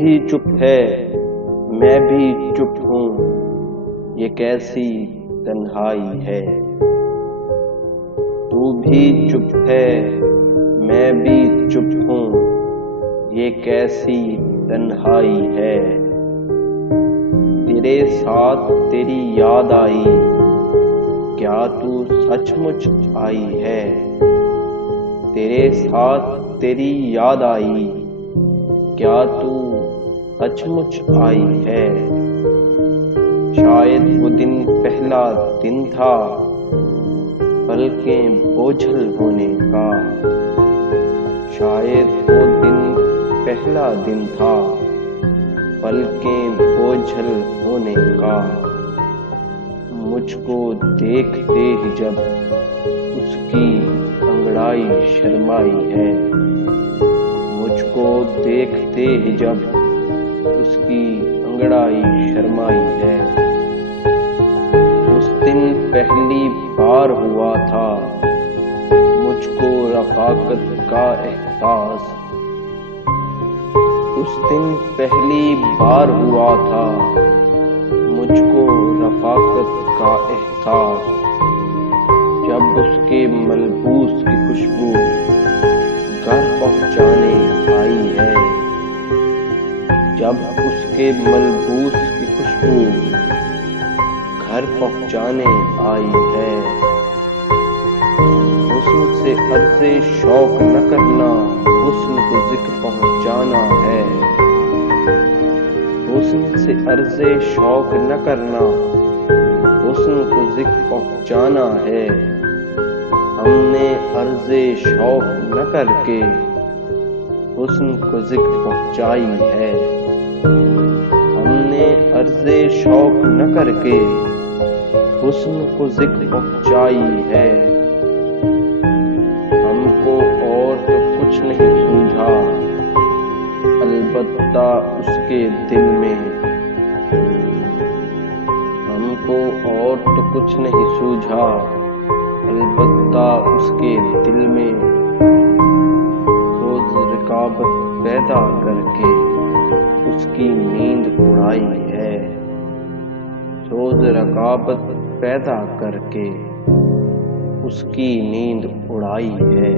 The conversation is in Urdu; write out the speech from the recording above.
بھی چپ ہے میں بھی چپ ہوں، یہ کیسی تنہائی ہے۔ تو بھی چپ ہے میں بھی چپ ہوں، یہ کیسی تنہائی ہے۔ تیرے ساتھ تیری یاد آئی، کیا تو سچ مچ آئی ہے۔ تیرے ساتھ تیری یاد آئی، کیا تو سچ مچ آئی ہے۔ شاید وہ دن پہلا دن تھا پلکیں بوجھل ہونے کا، شاید وہ دن پہلا دن تھا پلکیں بوجھل ہونے کا۔ مجھ کو دیکھتے ہی جب اس کی انگڑائی شرمائی ہے، مجھ کو دیکھتے ہی جب اس کی انگڑائی شرمائی ہے۔ اس دن پہلی بار ہوا تھا مجھ کو رفاقت کا احساس، اس دن پہلی بار ہوا تھا مجھ کو رفاقت کا احساس، جب اس کے ملبوس کی خوشبو گھر پہنچانے آئی ہے، جب اس کے ملبوس کی خوشبو گھر پہنچانے آئی ہے۔ حسن سے عرض شوق نہ کرنا حسن کو ذکر پہنچانا ہے، حسن سے عرض شوق نہ کرنا حسن کو ذکر پہنچانا ہے۔ ہم نے عرض شوق نہ کر کے حسن کو ذکر پہنچائی ہے، ہم نے عرض شوق نہ کر کے حسن کو ذکر پہنچائی ہے۔ ہم کو اور تو کچھ نہیں سوجھا البتہ اس کے دل میں، ہم کو اور تو کچھ نہیں سوجھا البتہ اس کے دل میں۔ روز رکابت پیدا کر کے اس کی نیند اڑائی ہے، روز رکابت پیدا کر کے اس کی نیند اڑائی ہے۔